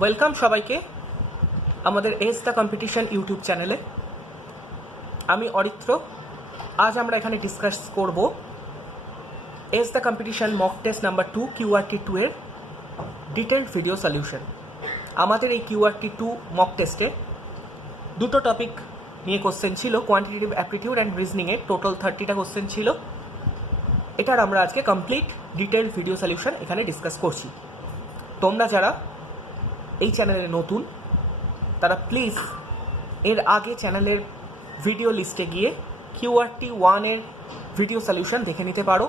Welcome সবাইকে আমাদের as the competition YouTube চ্যানেলে। আমি অরিত্র। আজ আমরা এখানে ডিসকাস করব as the competition mock test number 2 QRT2 এর ডিটেলড ভিডিও সলিউশন। আমাদের এই QRT2 মক টেস্টে দুটো টপিক নিয়ে কোশ্চেন ছিল, কোয়ান্টিটেটিভ অ্যাপটিটিউড অ্যান্ড রিজনিংয়ে টোটাল 30টা কোশ্চেন ছিল। এটার আমরা আজকে কমপ্লিট ডিটেলড ভিডিও সলিউশন এখানে ডিসকাস করছি। তোমরা যারা এই চ্যানেলে নতুন তারা প্লিজ এর আগে চ্যানেলের ভিডিও লিস্টে গিয়ে QRT1 এর ভিডিও সলিউশন দেখে নিতে পারো,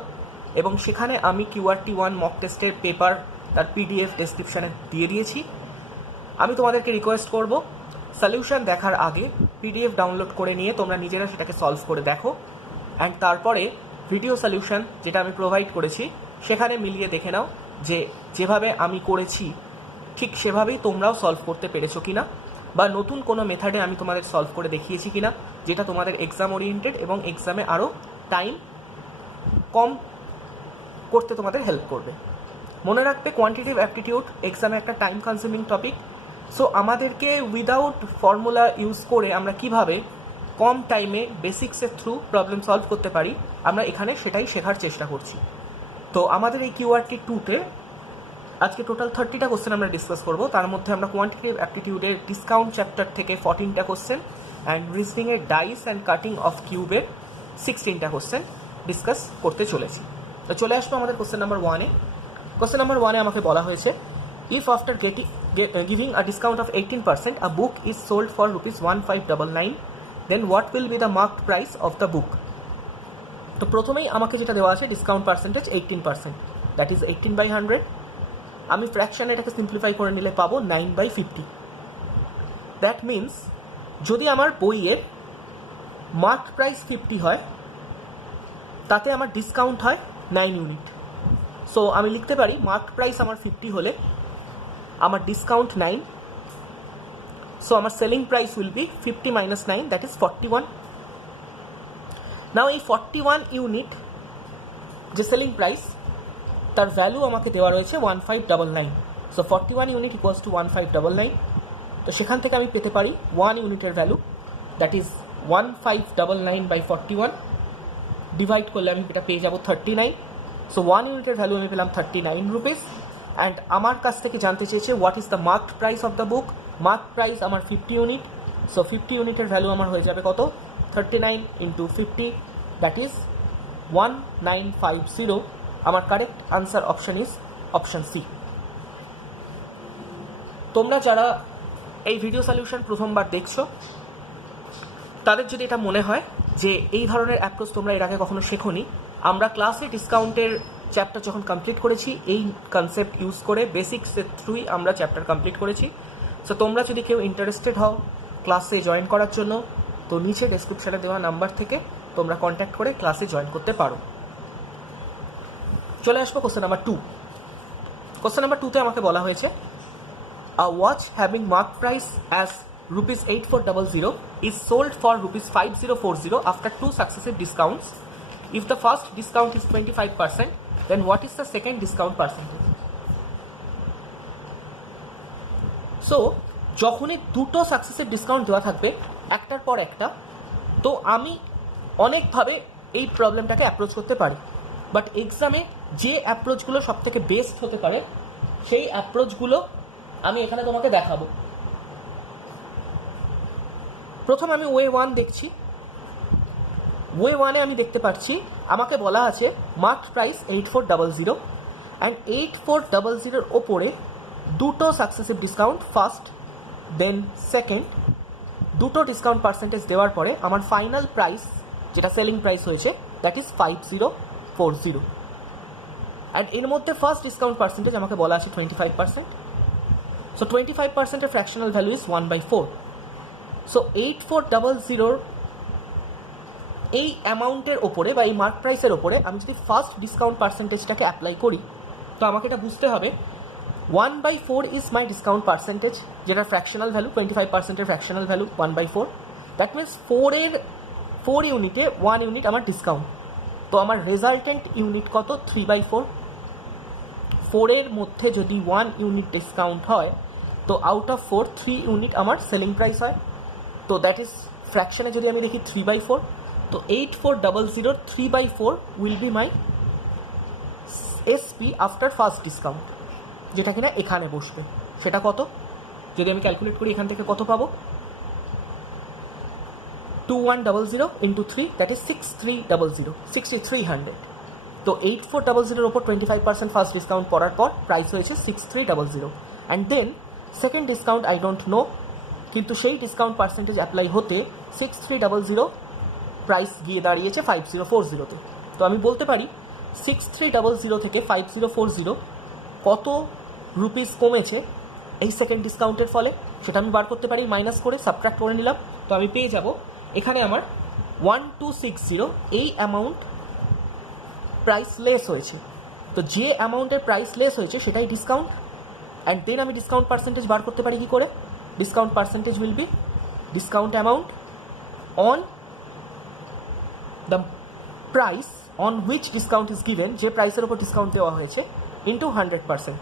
এবং সেখানে আমি QRT1 মক টেস্টের পেপার তার PDF ডেসক্রিপশানে দিয়ে দিয়েছি। আমি তোমাদেরকে রিকোয়েস্ট করব সলিউশন দেখার আগে PDF ডাউনলোড করে নিয়ে তোমরা নিজেরা সেটাকে সলভ করে দেখো, অ্যান্ড তারপরে ভিডিও সলিউশন যেটা আমি প্রোভাইড করেছি সেখানে মিলিয়ে দেখে নাও যে যেভাবে আমি করেছি ঠিক সেভাবেই তোমরাও সলভ করতে পেরেছো কিনা, বা নতুন কোনো মেথডে আমি তোমাদের সলভ করে দেখিয়েছি কিনা যেটা তোমাদের এক্সাম ওরিয়েন্টেড এবং এক্সামে আরও টাইম কম করতে তোমাদের হেল্প করবে। মনে রাখবে কোয়ান্টিটেটিভ অ্যাপটিটিউড এক্সামে একটা টাইম কনজিউমিং টপিক। সো আমাদেরকে উইদাউট ফর্মুলা ইউজ করে আমরা কিভাবে কম টাইমে বেসিক্সের থ্রু প্রবলেম সলভ করতে পারি আমরা এখানে সেটাই শেখার চেষ্টা করছি। তো আমাদের এই QRT2-তে আজকে টোটাল 30টা কোশ্চেন আমরা ডিসকাস করব। তার মধ্যে আমরা কোয়ান্টিটেটিভ অ্যাপটিটিউডের ডিসকাউন্ট চ্যাপ্টার থেকে 14টা কোশ্চেন অ্যান্ড রিজনিংয়ের ডাইস অ্যান্ড কাটিং অফ কিউবের 16টা কোশ্চেন ডিসকাস করতে চলেছি। তো চলে আসবো আমাদের কোশ্চেন নাম্বার 1-এ। কোশ্চেন নাম্বার 1-এ আমাকে বলা হয়েছে, if after giving a discount of 18% a book is sold for ₹1599, then what will be the marked price of the book. তো প্রথমেই আমাকে যেটা দেওয়া আছে ডিসকাউন্ট পার্সেন্টেজ 18%, দ্যাট ইজ 18/100। আমি ফ্র্যাকশানে এটাকে সিম্পলিফাই করে নিলে পাবো 9/50। দ্যাট মিনস যদি আমার বইয়ের মার্ক প্রাইস 50 হয় তাতে আমার ডিসকাউন্ট হয় 9 ইউনিট। সো আমি লিখতে পারি মার্ক প্রাইস আমার 50 হলে আমার ডিসকাউন্ট 9, সো আমার selling price will be 50 minus 9, that is 41। নাও এই 41 ইউনিট যে সেলিং প্রাইস তার ভ্যালু আমাকে দেওয়া রয়েছে 1599। So 41 unit equals to 1599। তো সেখান থেকে আমি পেতে পারি 1 ইউনিটের ভ্যালু, দ্যাট ইজ 1599/41। ডিভাইড করলে আমি এটা পেয়ে যাবো 39। সো 1 ইউনিটের ভ্যালু আমি পেলাম 39 রুপিস। অ্যান্ড আমার কাছ থেকে জানতে চেয়েছে what is the marked price of the book. Mark price আমার 50 ইউনিট। সো 50 ইউনিটের ভ্যালু আমার হয়ে যাবে কত? 39 × 50, দ্যাট ইজ 1950। আমার correct answer option is option C. তোমরা যারা এই ভিডিও সলিউশন প্রথমবার দেখছো তাদের যদি এটা মনে হয় যে এই ধরনের অ্যাপ্রোচ তোমরা এর আগে কখনো শেখোনি, আমরা ক্লাসে ডিসকাউন্টের চ্যাপ্টার যখন কমপ্লিট করেছি এই কনসেপ্ট ইউজ করে বেসিক্সের থ্রুই আমরা চ্যাপ্টার কমপ্লিট করেছি। সো তোমরা যদি কেউ ইন্টারেস্টেড হও ক্লাসে জয়েন করার জন্য তো নিচে ডেসক্রিপশানে দেওয়া নাম্বার থেকে তোমরা কন্ট্যাক্ট করে ক্লাসে জয়েন করতে পারো। চলে আসবো কোশ্চেন নাম্বার 2। কোশ্চেন নাম্বার 2-তে আমাকে বলা হয়েছে, a watch having mark price as ₹8400 is sold for ₹5040 after 2 successive discounts. If the first discount is 25%, then what is the second discount percentage? So যখনই দুটো সাকসেসিভ ডিসকাউন্ট দেওয়া থাকবে একটার পর একটা, তো আমি অনেকভাবে এই প্রবলেমটাকে অ্যাপ্রোচ করতে পারি, বাট এক্সামে যে অ্যাপ্রোচগুলো সবথেকে বেস্ট হতে পারে সেই অ্যাপ্রোচগুলো আমি এখানে তোমাকে দেখাবো। প্রথম আমি ওয়ে 1 দেখছি। ওয়ে 1-এ আমি দেখতে পাচ্ছি আমাকে বলা আছে মার্ক প্রাইস 8400 অ্যান্ড 8400-এর ওপরে দুটো successive discount, first then second, দুটো ডিসকাউন্ট পার্সেন্টেজ দেওয়ার পরে আমার ফাইনাল প্রাইস যেটা সেলিং প্রাইস হয়েছে দ্যাট ইজ 5040। অ্যান্ড এর মধ্যে ফার্স্ট ডিসকাউন্ট পার্সেন্টেজ আমাকে বলা আছে 25%। সো 25%-এর ফ্র্যাকশনাল ভ্যালু ইজ 1/4। সো 8400 এই অ্যামাউন্টের ওপরে বা এই মার্ক প্রাইসের ওপরে আমি যদি ফার্স্ট ডিসকাউন্ট পার্সেন্টেজটাকে অ্যাপ্লাই করি তো আমাকে এটা বুঝতে হবে 1/4 ইজ মাই ডিসকাউন্ট পার্সেন্টেজ, যেটা ফ্র্যাকশনাল ভ্যালু 25%-এর ফ্র্যাকশনাল ভ্যালু 1/4। দ্যাট মিনস 4 ইউনিটে 1 ইউনিট আমার ডিসকাউন্ট। তো আমার রেজাল্টেন্ট ইউনিট কত? 3/4। 4-এর মধ্যে যদি 1 ইউনিট ডিসকাউন্ট হয় তো আউট অফ 4 3 ইউনিট আমার সেলিং প্রাইস হয়, তো দ্যাট ইজ ফ্র্যাকশনে যদি আমি দেখি 3/4, তো 8400 3/4 will be my SP after first discount, যেটা কিনা এখানে বসবে। সেটা কত যদি আমি ক্যালকুলেট করি, এখান থেকে কত পাবো, 2100 ইন্টু 3 দ্যাট ইজ 6300 6300। তো 8400 ওপর 25% ফার্স্ট ডিসকাউন্ট পড়ার পর প্রাইস হয়েছে 6300, and then second discount I don't know, কিন্তু সেই ডিসকাউন্ট পার্সেন্টেজ অ্যাপ্লাই হতে 6300 প্রাইস গিয়ে দাঁড়িয়েছে 5040-তে। তো আমি বলতে পারি 6300 থেকে 5040 কত রুপিস কমেছে এই সেকেন্ড ডিসকাউন্টের ফলে, সেটা আমি বার করতে পারি মাইনাস করে, সাবট্রাক্ট করে নিলাম। তো আমি পেয়ে যাব এখানে আমার 1260 এই অ্যামাউন্ট প্রাইস লেস হয়েছে। তো যে অ্যামাউন্টের প্রাইস লেস হয়েছে সেটাই ডিসকাউন্ট, অ্যান্ড দেন আমি ডিসকাউন্ট পার্সেন্টেজ বার করতে পারি কী করে, discount percentage will B discount amount on the price on which discount is given, যে প্রাইসের ওপর ডিসকাউন্ট দেওয়া হয়েছে, ইন্টু 100%।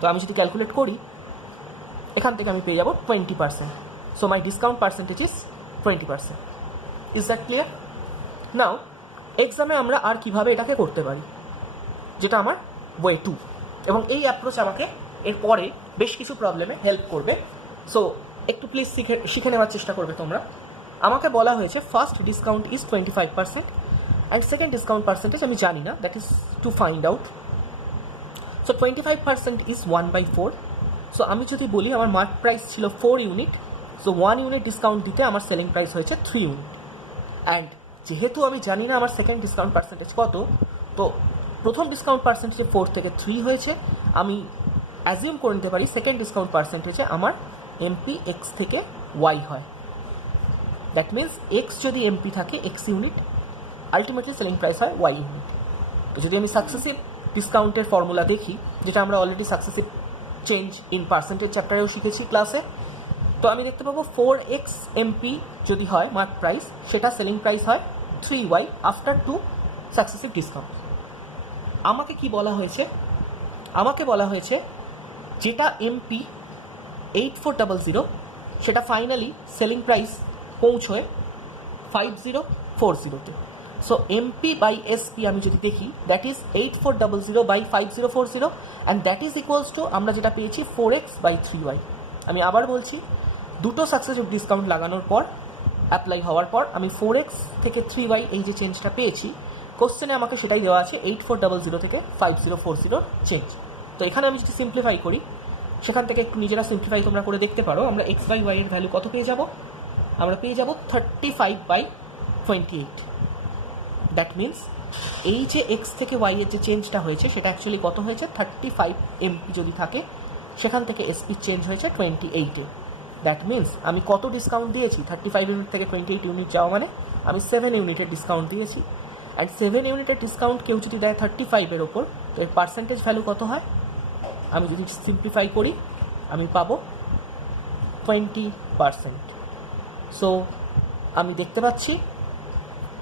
তো আমি যদি ক্যালকুলেট করি এখান থেকে আমি পেয়ে যাব 20%। So my discount percentage is 20%। Is that clear? Now এক্সামে আমরা আর কিভাবে এটাকে করতে পারি, যেটা আমার ওয়ে 2, এবং এই অ্যাপ্রোচ আমাকে এর পরে বেশ কিছু প্রবলেমে হেল্প করবে। সো একটু প্লিজ শিখে নেওয়ার চেষ্টা করবে তোমরা। আমাকে বলা হয়েছে first discount is 25% and second discount percentage আমি জানি না, that is to find out. So 25% is 1/4। So আমি যদি বলি আমার মার্ক প্রাইস ছিল 4 ইউনিট, সো 1 ইউনিট ডিসকাউন্ট দিতে আমার সেলিং প্রাইস হয়েছে 3 ইউনিট, অ্যান্ড যেহেতু আমি জানি না আমার সেকেন্ড ডিসকাউন্ট পার্সেন্টেজ কত, তো প্রথম ডিসকাউন্ট পার্সেন্টেজে 4 থেকে 3 হয়েছে, আমি অ্যাজিউম করে নিতে পারি সেকেন্ড ডিসকাউন্ট পার্সেন্টেজে আমার এমপি এক্স থেকে ওয়াই হয়। দ্যাট মিনস এক্স যদি এমপি থাকে x unit, ultimately selling price হয় ওয়াই ইউনিট। তো যদি আমি সাকসেসিভ ডিসকাউন্টের ফর্মুলা দেখি, যেটা আমরা already successive change in percentage চ্যাপ্টারেও শিখেছি ক্লাসে, তো আমি দেখতে পাবো 4x এমপি যদি হয় মার্ক প্রাইস, সেটা সেলিং প্রাইস হয় 3y আফটার 2 সাকসেসিভ ডিসকাউন্ট। আমাকে কি বলা হয়েছে, আমাকে বলা হয়েছে যেটা এমপি 8400 সেটা ফাইনালি সেলিং প্রাইস পৌঁছয় 5040-তে। সো এমপি বাই এসপি আমি যদি দেখি, that is 8400 by 5040, and that is equals to আমরা যেটা পেয়েছি 4x বাই 3y। আমি আবার বলছি, দুটো সাকসেসিভ ডিসকাউন্ট লাগানোর পর, অ্যাপ্লাই হওয়ার পর আমি 4x থেকে 3y এই যে চেঞ্জটা পেয়েছি, কোশ্চেনে আমাকে সেটাই দেওয়া আছে 8400 থেকে 5040 চেঞ্জ। তো এখানে আমি যদি সিম্পলিফাই করি, সেখান থেকে একটু নিজেরা সিম্পলিফাই তোমরা করে দেখতে পারো, আমরা x বাই y এর ভ্যালু কত পেয়ে যাব, আমরা পেয়ে যাব 35/28। দ্যাট মিনস এই যে x থেকে y এর যে চেঞ্জটা হয়েছে সেটা অ্যাকচুয়ালি কত হয়েছে, 35 এমপি যদি থাকে, সেখান থেকে এসপি চেঞ্জ হয়েছে 28-এ। দ্যাট মিনস আমি কত ডিসকাউন্ট দিয়েছি, 35 ইউনিট থেকে 28 ইউনিট যাওয়া মানে আমি 7 ইউনিটের ডিসকাউন্ট দিয়েছি, অ্যান্ড 7 ইউনিটের ডিসকাউন্ট কেউ যদি দেয় 35-এর ওপর, তো এর পার্সেন্টেজ ভ্যালু কত হয়, আমি যদি সিম্পলিফাই করি আমি পাবো 20%। সো আমি দেখতে পাচ্ছি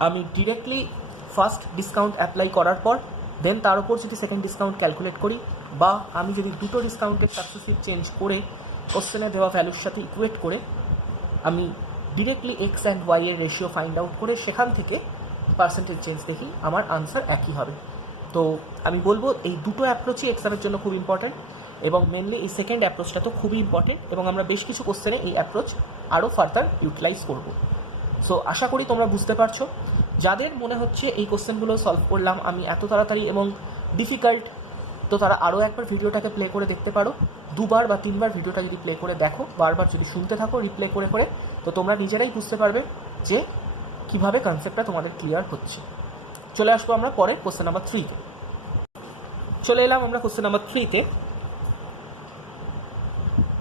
আমি ডিরেক্টলি ফার্স্ট ডিসকাউন্ট অ্যাপ্লাই করার পর দেন তার উপর যদি সেকেন্ড ডিসকাউন্ট ক্যালকুলেট করি, বা আমি যদি দুটো ডিসকাউন্টের সাকসেসিভ চেঞ্জ করে কোশ্চেনে দেওয়া ভ্যালুর সাথে ইকুয়েট করে আমি ডিরেক্টলি এক্স অ্যান্ড ওয়াই এর রেশিও ফাইন্ড আউট করে সেখান থেকে পার্সেন্টেজ চেঞ্জ দেখি, আমার আনসার একই হবে। তো আমি বলবো এই দুটো অ্যাপ্রোচই এক্সামের জন্য খুব ইম্পর্ট্যান্ট, এবং মেনলি এই সেকেন্ড অ্যাপ্রোচটা তো খুবই ইম্পর্টেন্ট, এবং আমরা বেশ কিছু কোশ্চেনে এই অ্যাপ্রোচ আরও ফার্দার ইউটিলাইজ করব। সো আশা করি তোমরা বুঝতে পারছো। যাদের মনে হচ্ছে এই কোশ্চেনগুলো সলভ করলাম আমি এত তাড়াতাড়ি এবং ডিফিকাল্ট, তো তারা আরও একবার ভিডিওটাকে প্লে করে দেখতে পারো, 2বার বা 3বার ভিডিওটা যদি প্লে করে দেখো, বারবার যদি শুনতে থাকো রিপ্লে করে করে, তো তোমরা নিজেরাই বুঝতে পারবে যে কীভাবে কনসেপ্টটা তোমাদের ক্লিয়ার হচ্ছে। চলে আসবো আমরা পরে কোশ্চেন নাম্বার 3-তে। চলে এলাম আমরা কোশ্চেন নাম্বার 3-তে।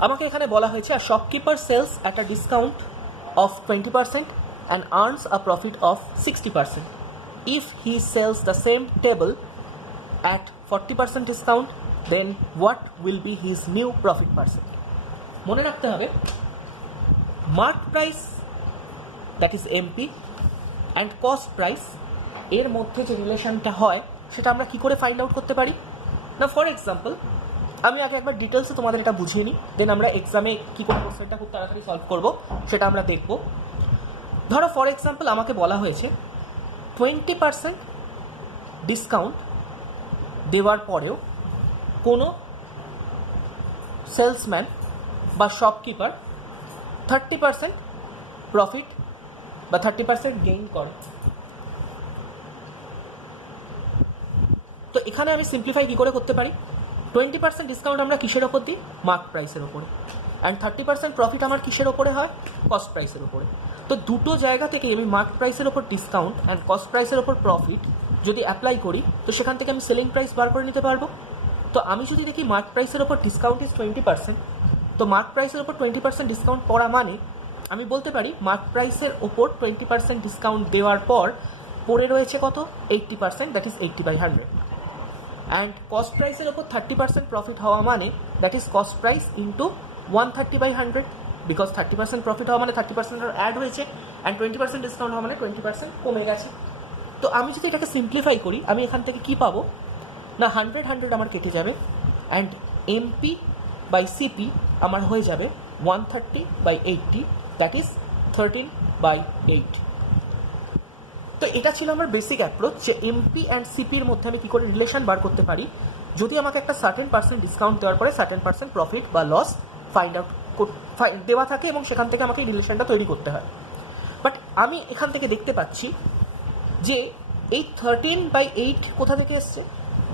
আমাকে এখানে বলা হয়েছে a shopkeeper sells at a discount of 20% and earns a profit of 60%. If he sells the same table at 40% discount, then what will be his new profit percent? মনে রাখতে হবে mark price that is MP and cost price এর মধ্যে যে রিলেশনটা হয় সেটা আমরা কি করে ফাইন্ড আউট করতে পারি না। ফর এক্সাম্পল আমি আগে একবার ডিটেলসে তোমাদের এটা বুঝিয়ে নিই, দেন আমরা এক্সামে কী করে কোশ্চেনটা খুব তাড়াতাড়ি সলভ করবো সেটা আমরা দেখব। ধরো ফর এক্সাম্পল আমাকে বলা হয়েছে 20% ডিসকাউন্ট দেওয়ার পরেও কোনো সেলসম্যান বা শপকিপার 30% প্রফিট বা 30% গেইন করে। তো এখানে আমি সিম্পলিফাই কী করে করতে পারি, 20% ডিসকাউন্ট আমরা কিসের ওপর দিই, মার্ক প্রাইসের ওপরে, অ্যান্ড 30% প্রফিট আমার কিসের ওপরে হয়, কস্ট প্রাইসের ওপরে। তো দুটো জায়গা থেকে আমি মার্ক প্রাইসের ওপর ডিসকাউন্ট অ্যান্ড কস্ট প্রাইসের ওপর প্রফিট যদি অ্যাপ্লাই করি, তো সেখান থেকে আমি সেলিং প্রাইস বার করে নিতে পারবো। তো আমি যদি দেখি মার্ক প্রাইসের ওপর ডিসকাউন্ট ইজ 20%, তো মার্ক প্রাইসের ওপর 20% ডিসকাউন্ট পড়া মানে আমি বলতে পারি মার্ক প্রাইসের ওপর 20% ডিসকাউন্ট দেওয়ার পর পড়ে রয়েছে কত, 80%, দ্যাট ইজ 80/100। অ্যান্ড কস্ট প্রাইসের ওপর 30% প্রফিট হওয়া মানে that is cost price into 130/100, because 30% profit হওয়া মানে 30% অ্যাড হয়েছে, অ্যান্ড 20% ডিসকাউন্ট হওয়া মানে 20% কমে গেছে। তো আমি যদি এটাকে সিম্পলিফাই করি, আমি এখান থেকে কি পাবো না, 100 আমার কেটে যাবে, অ্যান্ড এমপি বাই সিপি আমার হয়ে যাবে 130/80, দ্যাট ইজ 13/8। তো এটা ছিল আমার বেসিক অ্যাপ্রোচ, যে এমপি অ্যান্ড সিপির মধ্যে আমি কী করে রিলেশন বার করতে পারি যদি আমাকে একটা সার্টেন পার্সেন্ট ডিসকাউন্ট দেওয়ার পরে সার্টেন পার্সেন্ট প্রফিট বা লস ফাইন্ড আউট দেওয়া থাকে, এবং সেখান থেকে আমাকে এই রিলেশনটা তৈরি করতে হয়। বাট আমি এখান থেকে দেখতে পাচ্ছি যে এই 13/8 কোথা থেকে এসছে,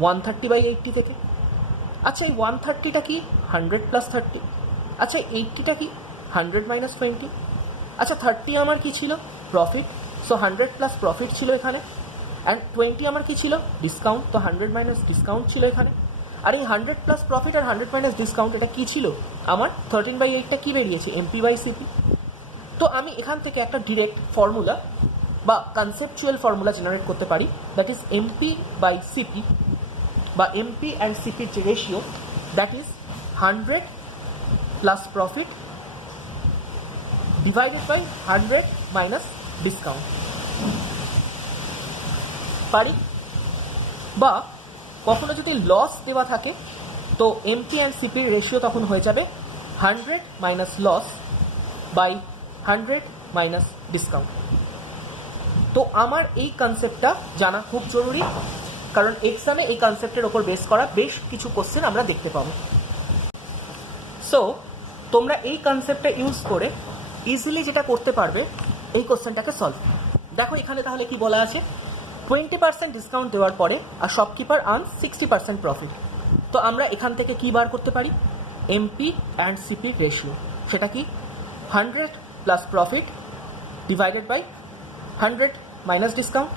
130/80 থেকে। আচ্ছা এই 130টা কি 100 + 30, আচ্ছা 80টা কি 100 - 20, আচ্ছা 30 আমার কি ছিল, প্রফিট, সো 100 + প্রফিট ছিল এখানে, অ্যান্ড 20 আমার কি ছিল, ডিসকাউন্ট, তো 100 - ডিসকাউন্ট ছিল এখানে। আর এই 100 + প্রফিট আর 100 - ডিসকাউন্ট এটা কী ছিল, আমার 13/8টা কী বেরিয়েছে, এমপি বাই সিপি। তো আমি এখান থেকে একটা ডিরেক্ট ফর্মুলা বা কনসেপচুয়াল ফর্মুলা জেনারেট করতে পারি, that is MP by CP বা এমপি অ্যান্ড সিপির যে ratio, that is 100 + profit divided by 100 - discount পারি। বা কখনো যদি লস দেওয়া থাকে, তো এমপি অ্যান্ড সিপির রেশিও তখন হয়ে যাবে 100 - লস বাই 100 - ডিসকাউন্ট। তো আমার এই কনসেপ্টটা জানা খুব জরুরি, কারণ এক্সামে এই কনসেপ্টের ওপর বেস করা বেশ কিছু কোশ্চেন আমরা দেখতে পাবো। সো তোমরা এই কনসেপ্টটা ইউজ করে ইজিলি যেটা করতে পারবে, এই কোশ্চেনটাকে সলভ। দেখো এখানে তাহলে কি বলা আছে, 20% ডিসকাউন্ট দেওয়ার পরে আর শপকিপার আর্নস 60% প্রফিট। তো আমরা এখান থেকে কি বার করতে পারি, এমপি অ্যান্ড সিপি রেশিও, সেটা কি 100 + profit divided by 100 - discount.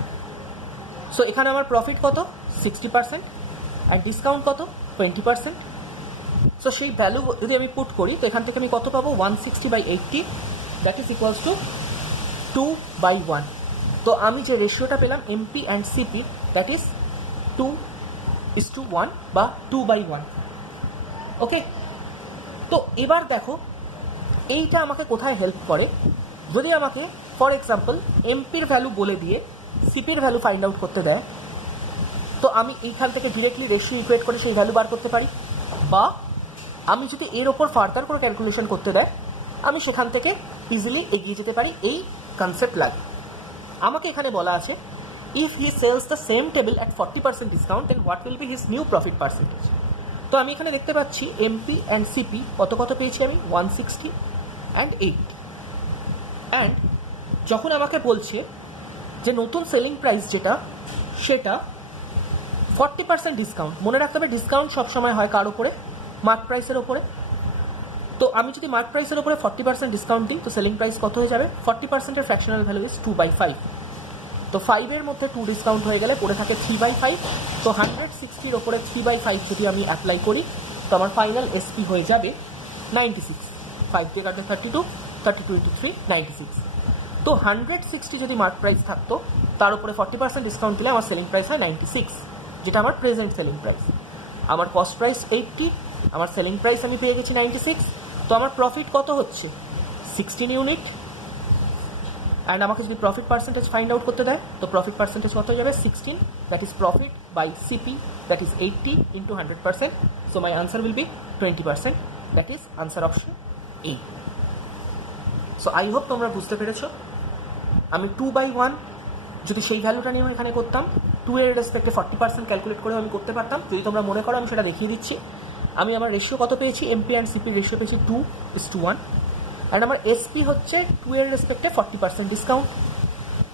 So এখানে আমার প্রফিট কত, 60%, অ্যান্ড ডিসকাউন্ট কত, 20%। সো সেই ভ্যালু যদি আমি পুট করি, তো এখান থেকে আমি কত পাবো, 160/80, দ্যাট ইজ ইকুয়ালস টু 2/1। তো আমি যে রেশিওটা পেলাম MP and CP, that is 2:1 বা 2/1। ওকে, তো এবার দেখো এইটা আমাকে কোথায় হেল্প করে, যদি আমাকে ফর এক্সাম্পল এমপির ভ্যালু বলে দিয়ে সিপির ভ্যালু ফাইন্ড আউট করতে দেয়, তো আমি এইখান থেকে ডিরেক্টলি রেশিও ইকুয়েট করে সেই ভ্যালু বার করতে পারি। বা আমি যদি এর ওপর ফার্দার করে ক্যালকুলেশন করতে দেয়, আমি সেখান থেকে ইজিলি এগিয়ে যেতে পারি এই কনসেপ্ট লাগে। আমাকে এখানে বলা আছে, if he sells the same table at 40% discount, then what will be his new profit percentage. তো আমি এখানে দেখতে পাচ্ছি এমপি অ্যান্ড সিপি কত কত পেয়েছি আমি, 160 অ্যান্ড 80। অ্যান্ড যখন আমাকে বলছে যে নতুন সেলিং প্রাইস যেটা, সেটা 40% ডিসকাউন্ট, মনে রাখতে হবে ডিসকাউন্ট সবসময় হয় কার ওপরে, মার্ক প্রাইসের ওপরে। তো আমি যদি মার্ক প্রাইসের ওপরে 40% ডিসকাউন্ট দিই, তো সেলিং প্রাইস কত হয়ে যাবে, 40%-এর ফ্র্যাকশনাল ভ্যালু ইজ 2/5। তো 5-এর মধ্যে 2 ডিসকাউন্ট হয়ে গেলে পড়ে থাকে 3/5। তো 160-র ওপরে 3/5 যদি আমি অ্যাপ্লাই করি, তো আমার ফাইনাল এসপি হয়ে যাবে 96। 5 দিয়ে কাটবে 32, 32 × 3 96। তো 160 যদি মার্ক প্রাইস থাকতো, তার উপরে 40% ডিসকাউন্ট দিলে আমার সেলিং প্রাইস হয় 96, যেটা আমার প্রেজেন্ট সেলিং প্রাইস। আমার কস্ট প্রাইস 80, আমার সেলিং প্রাইস আমি পেয়ে গেছি 96। তো আমার প্রফিট কত হচ্ছে, 16 ইউনিট। অ্যান্ড আমাকে যদি প্রফিট পার্সেন্টেজ ফাইন্ড আউট করতে দেয়, তো প্রফিট পার্সেন্টেজ কত হয়ে যাবে 16, that is profit by CP, that is 80 into 100%. So my answer will be 20%, that is answer option A. So I hope তোমরা বুঝতে পেরেছো. আমি 2/1 যদি সেই ভ্যালুটা নিয়ে এখানে করতাম, 2 এর রেসপেক্টে 40% ক্যালকুলেট করেও আমি করতে পারতাম. যদি তোমরা মনে করো আমি সেটা দেখিয়ে দিচ্ছি. আমি আমার রেশিও কত পেয়েছি, এমপি অ্যান্ড সিপি রেশিও পেয়েছি 2:1, অ্যান্ড আমার এসপি হচ্ছে 2 এর রেসপেক্টে 40% ডিসকাউন্ট.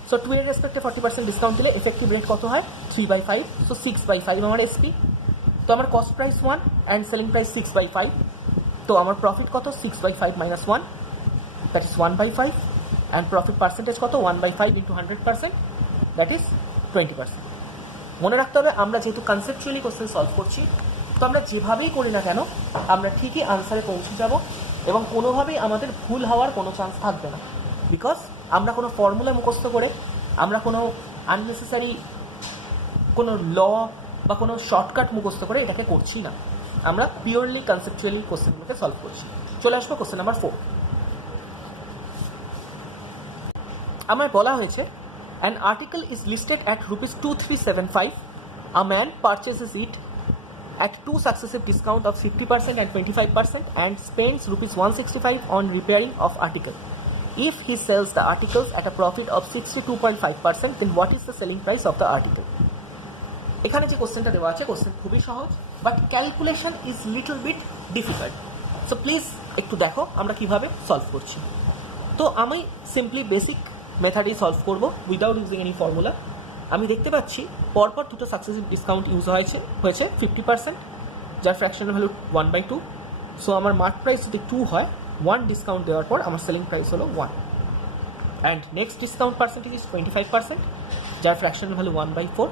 সো 2 এর রেসপেক্টে 40% ডিসকাউন্ট দিলে এফেক্টিভ রেট কত হয় 3/5, সো 6/5 আমার এসপি. তো আমার cost price 1 and selling price 6/5, তো আমার প্রফিট কত 6/5 minus 1, that is 1/5, and profit percentage কত 1/5 ইন্টু 100%, দ্যাট ইজ 20%. মনে রাখতে হবে আমরা যেহেতু কনসেপচুয়ালি কোশ্চেন সলভ করছি, তো আমরা যেভাবেই করি না কেন আমরা ঠিকই আনসারে পৌঁছে যাব এবং কোনোভাবেই আমাদের ভুল হওয়ার কোনো চান্স থাকবে না. বিকজ আমরা কোনো ফর্মুলা মুখস্থ করে, আমরা কোনো আননেসেসারি কোনো ল বা কোনো শর্টকাট মুখস্থ করে এটাকে করছি না. আমরা পিওরলি কনসেপচুয়ালি কোশ্চেনগুলোকে সলভ করছি. চলে আসবো কোশ্চেন নাম্বার 4. আমার বলা হয়েছে an article is listed at rupees 2375. A man purchases it at 2 successive discount of 50% and 25% and spends rupees 165 on repairing of article. If he sells the articles at a profit of 62.5%, then what is the selling price of the article? এখানে যে কোশ্চেনটা দেওয়া আছে question খুবই সহজ, but calculation is little bit difficult. So please একটু দেখো আমরা কিভাবে সলভ করছি. তো আমি সিম্পলি বেসিক মেথডেই সলভ করবো উইদাউট ইউজিং এনি ফর্মুলা. আমি দেখতে পাচ্ছি পরপর দুটো সাকসেসিভ ডিসকাউন্ট ইউজ হয়েছে 50%, যার ফ্র্যাকশনাল ভ্যালু 1/2. সো আমার মার্ক প্রাইস যদি 2 হয়, 1 ডিসকাউন্ট দেওয়ার পর আমার সেলিং প্রাইস হলো 1, and next discount percentage is 25%, যার ফ্র্যাকশনাল ভ্যালু 1/4.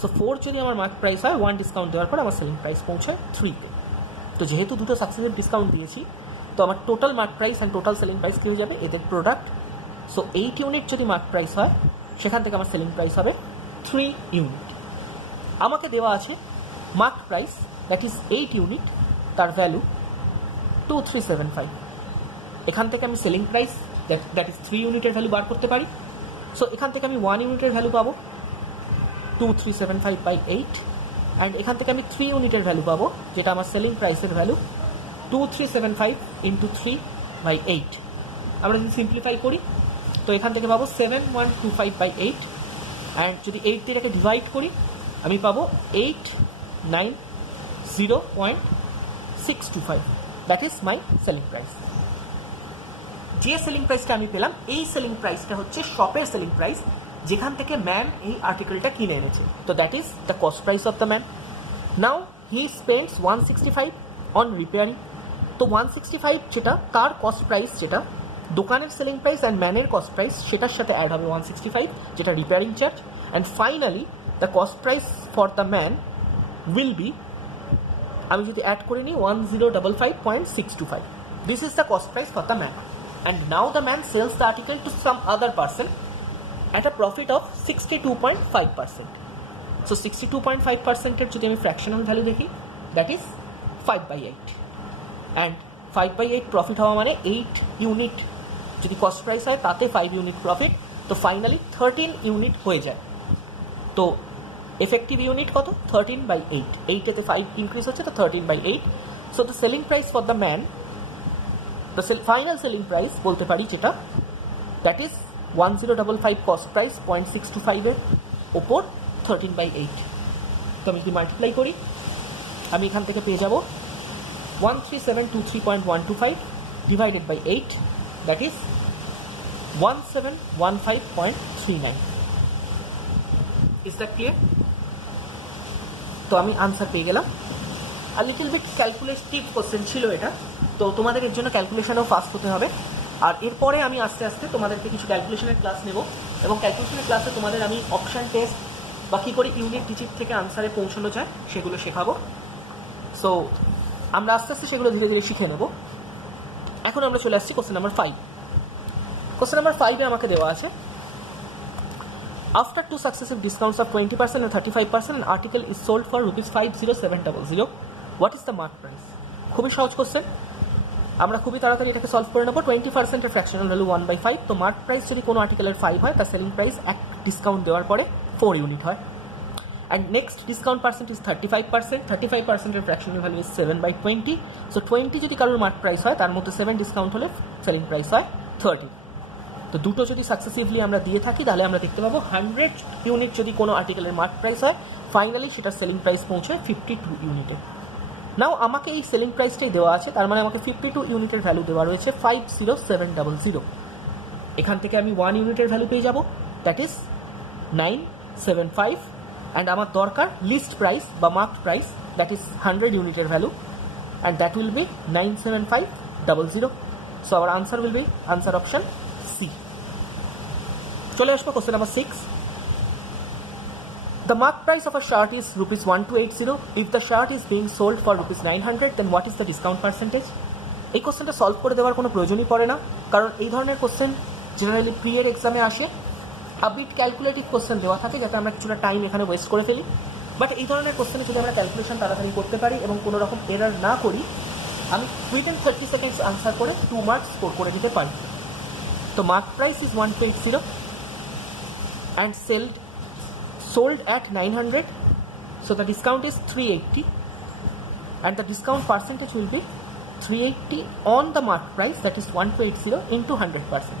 সো 4 যদি আমার মার্ক প্রাইস হয়, 1 ডিসকাউন্ট দেওয়ার পর আমার সেলিং প্রাইস পৌঁছায় 3তে. তো যেহেতু দুটো সাকসেসিভ ডিসকাউন্ট দিয়েছি, তো আমার total mark price and total selling price কী হয়ে যাবে, এদের প্রোডাক্ট. সো 8 ইউনিট যদি মার্ক প্রাইস হয়, সেখান থেকে আমার সেলিং প্রাইস হবে 3 ইউনিট. আমাকে দেওয়া আছে mark price that is 8 unit, তার ভ্যালু 2375. এখান থেকে আমি সেলিং প্রাইস দ্যাট ইজ 3 ইউনিটের ভ্যালু বার করতে পারি. সো এখান থেকে আমি 1 ইউনিটের ভ্যালু পাবো 2375/8, অ্যান্ড এখান থেকে আমি 3 ইউনিটের ভ্যালু পাবো, যেটা আমার সেলিং প্রাইসের ভ্যালু 2375 ইন্টু 3/8. আমরা যদি সিম্পলিফাই করি, তো এখান থেকে পাবো 7125/8, অ্যান্ড যদি 8 দিয়ে এটাকে ডিভাইড করি, আমি পাবো 890.625, that is my selling price. যে সেলিং প্রাইসটা আমি পেলাম, এই সেলিং প্রাইসটা হচ্ছে শপের সেলিং প্রাইস, যেখান থেকে ম্যান এই আর্টিকেলটা কিনে এনেছে. তো that is the cost price of the man. Now he spends 165 on repairing. তো 165 যেটা তার কস্ট প্রাইস, যেটা দোকানের সেলিং প্রাইস অ্যান্ড ম্যানের কস্ট প্রাইস, সেটার সাথে অ্যাড হবে 165, যেটা repairing charge. And finally the cost price for the man will be, আমি যদি অ্যাড করে নিই 1055.625. This is the cost price for the man. And now the man sells the article to some other person at a profit of 62.5%. So 62.5% যদি আমি fractional value দেখি, that is 5/8, and 5/8 profit হওয়া মানে 8 unit যদি cost price হয়, তাতে 5 unit profit. তো finally 13 unit হয়ে যায়. তো এফেক্টিভ ইউনিট কত 13/8, 8এতে 5 ইনক্রিজ হচ্ছে, তো 13/8. So the selling price for the man, the final selling price বলতে পারি যেটা, দ্যাট ইজ 1055 কস্ট প্রাইস 0.625 এর ওপর 13/8. তো আমি যদি মাল্টিপ্লাই করি, আমি এখান থেকে পেয়ে যাব 13723.125 divided by 8, that is 1715.39. Is that clear? তো আমি আনসার পেয়ে গেলাম. আর লিটল বিট ক্যালকুলেটিভ কোশ্চেন ছিল এটা, তো তোমাদের এর জন্য ক্যালকুলেশনও ফাস্ট হতে হবে. আর এরপরে আমি আস্তে আস্তে তোমাদেরকে কিছু ক্যালকুলেশনের ক্লাস নেব, এবং ক্যালকুলেশনের ক্লাসে তোমাদের আমি অপশান টেস্ট বা কী করে ইউনিট ডিজিট থেকে আনসারে পৌঁছানো যায় সেগুলো শেখাবো. সো আমরা আস্তে আস্তে সেগুলো ধীরে ধীরে শিখে নেব. এখন আমরা চলে আসছি কোশ্চেন নাম্বার 5. কোশ্চেন নাম্বার 5-এ আমাকে দেওয়া আছে, after 2 successive discounts of 20% and 35%, an article is sold for rupees 50700. What is the mark price? খুবই সহজ কোশ্চেন. আমরা খুবই তাড়াতাড়ি এটাকে সলভ করে নেবো। 20% ফ্র্যাকশনাল ভ্যালু 1/5, তো মার্ক প্রাইস যদি কোনো আর্টিকেলের 5 হয়, তার সেলিং প্রাইস এক ডিসকাউন্ট দেওয়ার পরে 4 ইউনিট হয়। And next discount percent is 35%, 35% fractional value is 7/20, so 20 যদি কারোর মার্ক প্রাইস হয়, তার মধ্যে 7 ডিসকাউন্ট হলে সেলিং প্রাইস হয় 30। তো দুটো যদি সাকসেসিভলি আমরা দিয়ে থাকি, তাহলে আমরা দেখতে পাবো 100 ইউনিট যদি কোনো আর্টিকেলের মার্ক প্রাইস হয়, ফাইনালি সেটার সেলিং প্রাইস পৌঁছয় 52 ইউনিটে। নাও আমাকে এই সেলিং প্রাইসটাই দেওয়া আছে, তার মানে আমাকে 52 ইউনিটের ভ্যালু দেওয়া রয়েছে 50700। এখান থেকে আমি 1 ইউনিটের ভ্যালু পেয়ে যাব, দ্যাট ইজ 975, অ্যান্ড আমার দরকার লিস্ট প্রাইস বা মার্ক প্রাইস, দ্যাট ইজ 100 ইউনিটের ভ্যালু, and that will be 97500। So our answer will be answer option C. চলে আসবো question number 6। The mark price of a shirt is rupees 1280. If the shirt is being sold for rupees 900, then what is the discount percentage? এই কোশ্চেনটা solve করে দেওয়ার কোনো প্রয়োজনই পড়ে না, কারণ এই ধরনের কোশ্চেন জেনারেলি প্রি এর এক্সামে আসে। আবিট ক্যালকুলেটিভ কোশ্চেন দেওয়া থাকে, যাতে আমরা কিছুটা টাইম এখানে ওয়েস্ট করে ফেলি। বাট এই ধরনের কোশ্চেনে যদি আমরা ক্যালকুলেশন তাড়াতাড়ি করতে পারি এবং কোনো রকম এরার না করি, আমি উইদিন 30 সেকেন্ডস আনসার করে 2 মার্কস স্কোর করে দিতে পারি। তো mark price is 1280 and sold at 900, so the discount is 380, and the discount percentage will be 380 on the mark price, that is 1280 into 100%.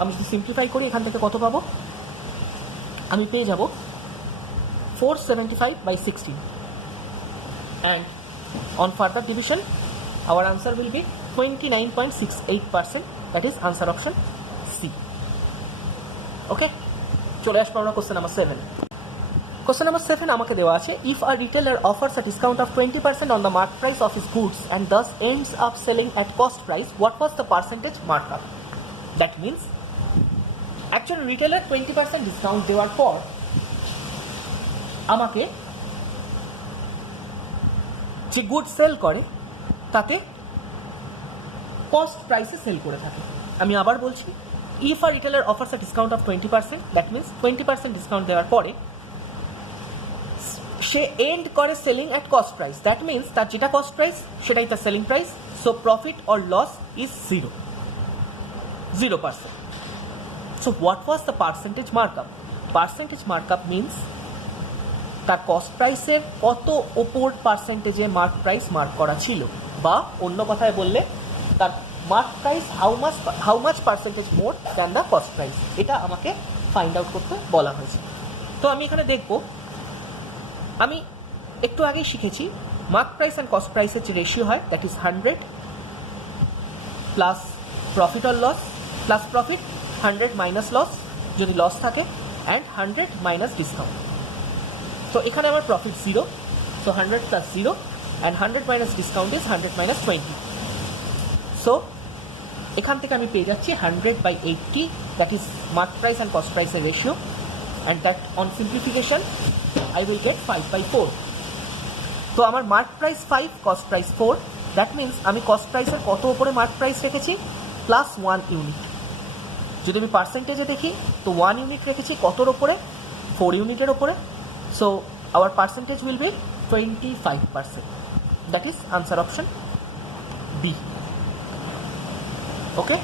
আমি যদি সিম্পলিফাই করি, এখান থেকে কত পাবো? আমি পেয়ে যাব 475/16, and on further division our answer will be 29.68%, that is answer option C. Okay, চলে আসবো আমরা কোশ্চেন নাম্বার 7। কোশ্চেন নাম্বার 7 আমাকে দেওয়া আছে, if a retailer offers a discount of 20% on the mark price of his goods and thus ends up selling at cost price, what was the percentage mark up? That means একজন retailer 20% discount দেওয়ার পর আমাকে যে good sell করে তাতে cost প্রাইসে sell করে থাকে। আমি আবার বলছি, if a retailer offers a discount of 20%, that means 20% discount দেওয়ার পরে সে এন্ড করে selling at cost price, that means তার যেটা কস্ট প্রাইস সেটাই তার selling price, so profit or loss is 0%. So what was the percentage markup? Percentage markup means তার cost প্রাইসের কত ওপর পার্সেন্টেজে মার্ক প্রাইস মার্ক করা ছিল, বা অন্য কথায় বললে তার mark price how much percentage more than the cost price, এটা আমাকে ফাইন্ড আউট করতে বলা হয়েছে। তো আমি এখানে দেখব, আমি একটু আগেই শিখেছি মার্ক প্রাইস অ্যান্ড কস্ট প্রাইসের যে রেশিও হয়, that is 100 plus profit or loss, plus profit 100 minus loss যদি লস থাকে, অ্যান্ড 100 মাইনাস ডিসকাউন্ট। তো এখানে আমার profit 0, so 100 plus 0, and 100 minus discount is 100 minus 20। So এখান থেকে আমি পেয়ে যাচ্ছি 100/80, that is mark price and cost প্রাইসের ratio, and that on simplification I will get 5/4। তো আমার mark price 5, cost price 4, that means আমি কস্ট প্রাইসের কত ওপরে মার্ক প্রাইস রেখেছি? Plus 1 unit. যদি আমি পার্সেন্টেজে দেখি, তো 1 ইউনিট রেখেছি কতর ওপরে? 4 ইউনিটের ওপরে, so our percentage will be 25%, that is answer option B. Okay.